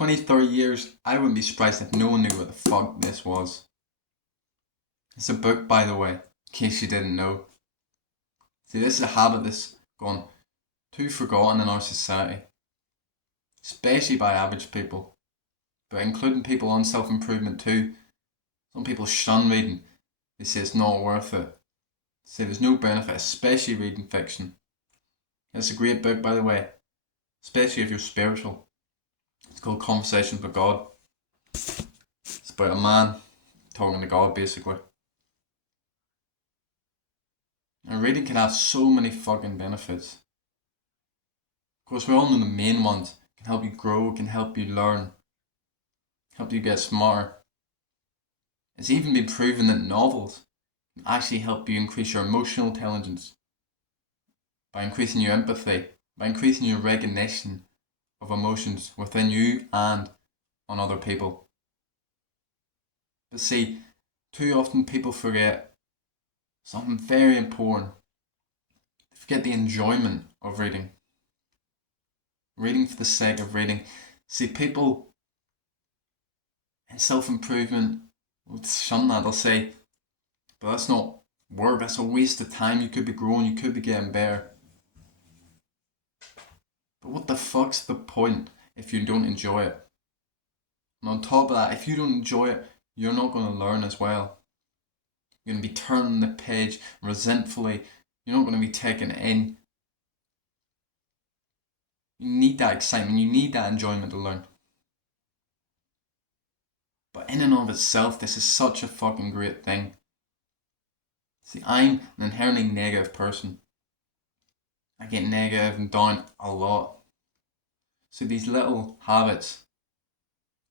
20, 30 years, I wouldn't be surprised if no one knew what the fuck this was. It's a book, by the way, in case you didn't know. See, this is a habit that's gone too forgotten in our society, especially by average people, but including people on self-improvement too. Some people shun reading. They say it's not worth it. They say there's no benefit, especially reading fiction. It's a great book, by the way, especially if you're spiritual. It's called Conversations with God. It's about a man talking to God, basically. And reading can have so many fucking benefits. Of course, we all know the main ones. It can help you grow, it can help you learn, help you get smarter. It's even been proven that novels can actually help you increase your emotional intelligence by increasing your empathy, by increasing your recognition of emotions within you and on other people. But see, too often people forget something very important. They forget the enjoyment of reading. Reading for the sake of reading. See, people in self-improvement will shun that. They'll say, but that's not work, that's a waste of time. You could be growing, you could be getting better. But what the fuck's the point if you don't enjoy it? And on top of that, if you don't enjoy it, you're not going to learn as well. You're going to be turning the page resentfully. You're not going to be taking it in. You need that excitement, you need that enjoyment to learn. But in and of itself, this is such a fucking great thing. See, I'm an inherently negative person. I get negative and down a lot. So these little habits,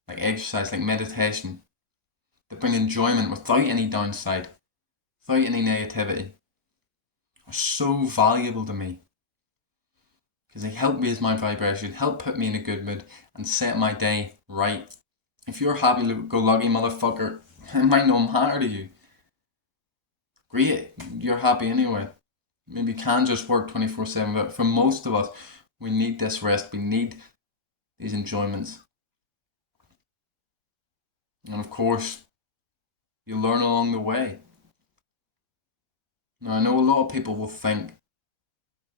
like exercise, like meditation, that bring enjoyment without any downside, without any negativity, are so valuable to me. Because they help raise my vibration, help put me in a good mood, and set my day right. If you're a happy-go-lucky motherfucker, it might not matter to you. Great, you're happy anyway. Maybe you can just work 24/7, but for most of us, we need this rest, we need these enjoyments. And of course, you learn along the way. Now, I know a lot of people will think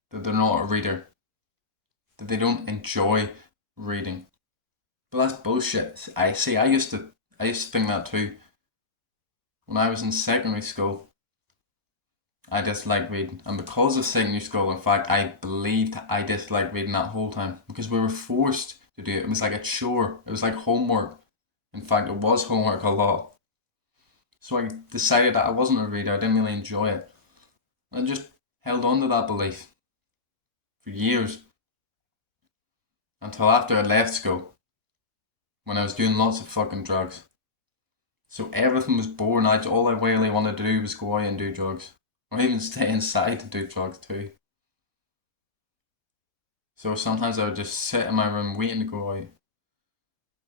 that they're not a reader, that they don't enjoy reading. But that's bullshit. I used to think that too. When I was in secondary school, I disliked reading. And because of secondary school, in fact, I believed I disliked reading that whole time. Because we were forced to do it. It was like a chore. It was like homework. In fact, it was homework a lot. So I decided that I wasn't a reader. I didn't really enjoy it. I just held on to that belief for years. Until after I left school. When I was doing lots of fucking drugs. So everything was boring. All I really wanted to do was go out and do drugs. Or even stay inside to do drugs too. So sometimes I would just sit in my room waiting to go out.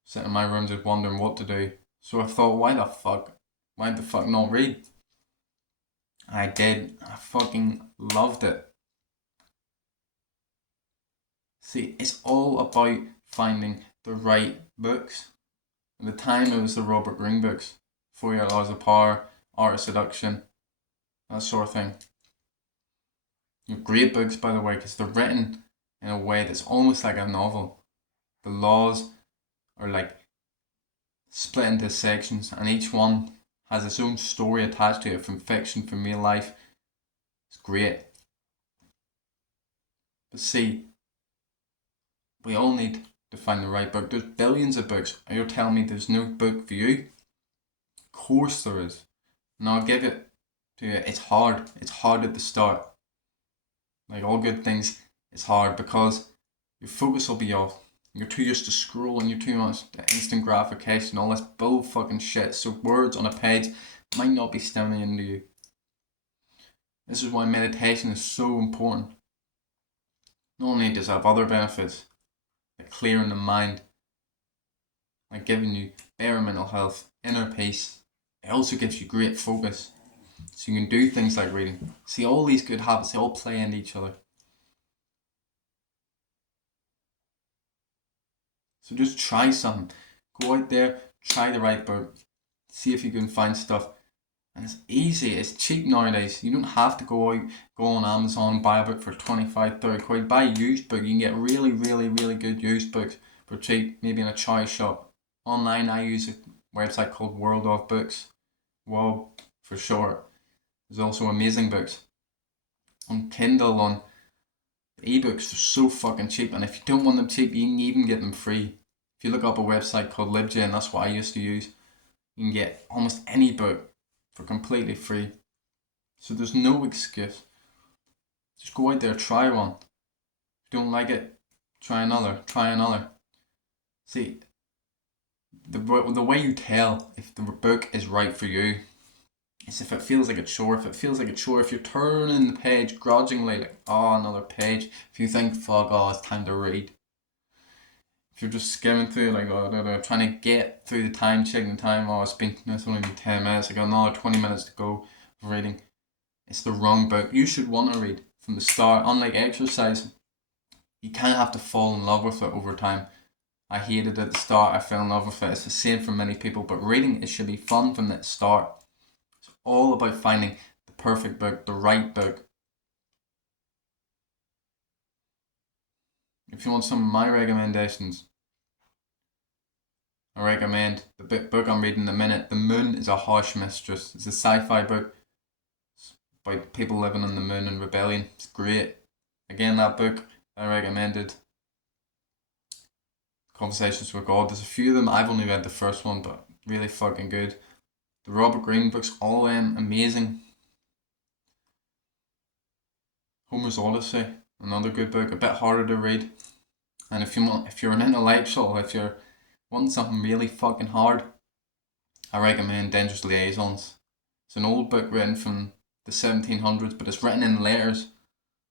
Sit in my room just wondering what to do. So I thought, why the fuck not read? I did. I fucking loved it. See, it's all about finding the right books. At the time, it was the Robert Greene books. 48 Laws of Power, Art of Seduction, that sort of thing. They're great books, by the way, because they're written in a way that's almost like a novel. The laws are like split into sections, and each one has its own story attached to it, from fiction, from real life. It's great. But see, we all need to find the right book. There's billions of books. Are you telling me there's no book for you? Of course there is. And I'll give it to you. It's hard. It's hard at the start. Like all good things, it's hard because your focus will be off. You're too used to scrolling, you're too much instant gratification, all this bull fucking shit. So words on a page might not be stemming into you. This is why meditation is so important. Not only does it have other benefits, like clearing the mind, like giving you better mental health, inner peace, it also gives you great focus. So you can do things like reading. See, all these good habits, they all play into each other. So just try something. Go out there, try the right book, see if you can find stuff. And it's easy, it's cheap nowadays. You don't have to go out, go on Amazon, buy a book for 25, 30 quid. Buy a used book. You can get really, really, really good used books for cheap, maybe in a chai shop. Online, I use a website called World of Books, WOB for short. There's also amazing books. On Kindle, on ebooks, they're so fucking cheap. And if you don't want them cheap, you can even get them free. If you look up a website called LibGen, that's what I used to use, you can get almost any book for completely free. So there's no excuse. Just go out there, try one. If you don't like it, try another, try another. See, the way you tell if the book is right for you is if it feels like a chore. If it feels like a chore, if you're turning the page grudgingly, like, oh, another page. If you think, fuck, oh, it's time to read. If you're just skimming through, like, oh, trying to get through the time, checking the time, oh, it's only been 10 minutes, I got another 20 minutes to go of reading. It's the wrong book. You should want to read from the start. Unlike exercise, you kind of have to fall in love with it over time. I hated it at the start, I fell in love with it. It's the same for many people, but reading, it should be fun from the start. It's all about finding the perfect book, the right book. If you want some of my recommendations, I recommend the book I'm reading in a minute. The Moon is a Harsh Mistress. It's a sci-fi book. It's about people living on the moon and rebellion. It's great. Again, that book I recommended. Conversations with God. There's a few of them. I've only read the first one, but really fucking good. The Robert Greene books, all of them amazing. Homer's Odyssey, another good book, a bit harder to read. And if you're an intellectual, if you're wanting something really fucking hard, I recommend Dangerous Liaisons. It's an old book written from the 1700s, but it's written in letters.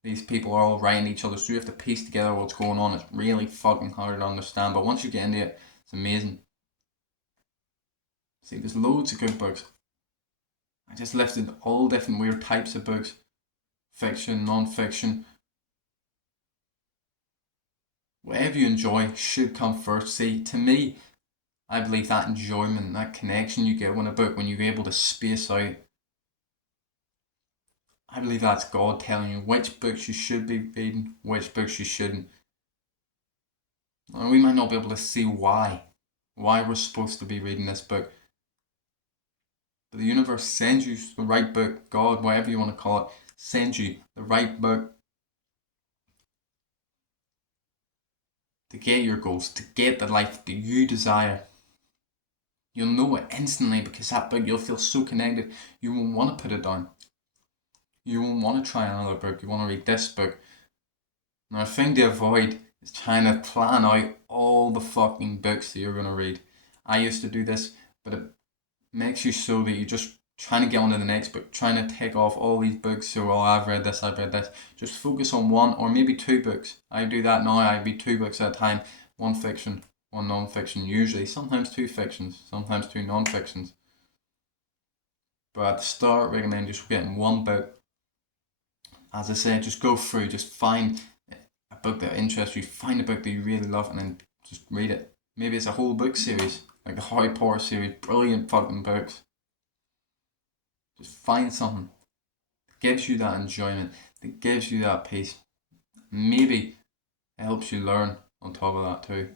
These people are all writing each other, so you have to piece together what's going on. It's really fucking hard to understand, but once you get into it, it's amazing. See, there's loads of good books. I just listed all different weird types of books. Fiction, non-fiction. Whatever you enjoy should come first. See, to me, I believe that enjoyment, that connection you get when you're able to space out, I believe that's God telling you which books you should be reading, which books you shouldn't. And we might not be able to see why we're supposed to be reading this book. But the universe sends you the right book, God, whatever you want to call it, sends you the right book to get your goals, to get the life that you desire. You'll know it instantly because that book, you'll feel so connected, you won't want to put it down. You won't want to try another book, you want to read this book. Now, a thing to avoid is trying to plan out all the fucking books that you're going to read. I used to do this, but it makes you so that you're just trying to get on to the next book, trying to take off all these books. So, oh, I've read this. Just focus on one or maybe two books. I do that now. I read two books at a time. One fiction, one non-fiction usually. Sometimes two fictions, sometimes two non-fictions. But at the start, I recommend just getting one book. As I said, just go through, just find a book that interests you, find a book that you really love and then just read it. Maybe it's a whole book series, like the Harry Potter series, brilliant fucking books. Just find something that gives you that enjoyment, that gives you that peace. Maybe it helps you learn on top of that too.